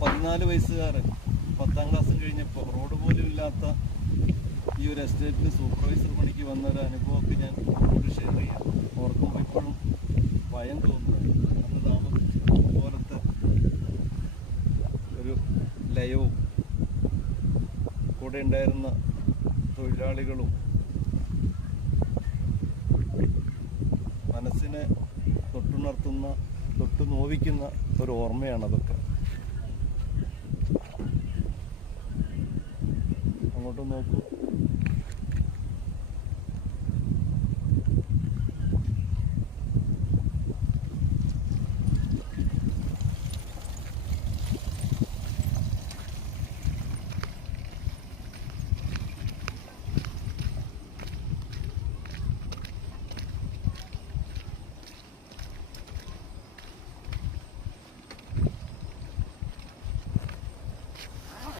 പതിനാല് വയസ്സുകാരൻ പത്താം ക്ലാസ് കഴിഞ്ഞപ്പോൾ റോഡ് പോലും ഇല്ലാത്ത ഈ ഒരു എസ്റ്റേറ്റിൽ സൂപ്പർവൈസർ പണിക്ക് വന്ന ഒരു അനുഭവമൊക്കെ ഞാൻ ഷെയർ ചെയ്യാം. ഓർക്കുമ്പോൾ ഇപ്പോഴും ഭയം തോന്നുന്നു. അന്ന് താമസിച്ചു ഒരു ലയവും കൂടെ ഉണ്ടായിരുന്ന തൊഴിലാളികളും മനസ്സിനെ തൊട്ടുണർത്തുന്ന തൊട്ടു നോവിക്കുന്ന ഒരു ഓർമ്മയാണ് അതൊക്കെ अंगोटो नोकू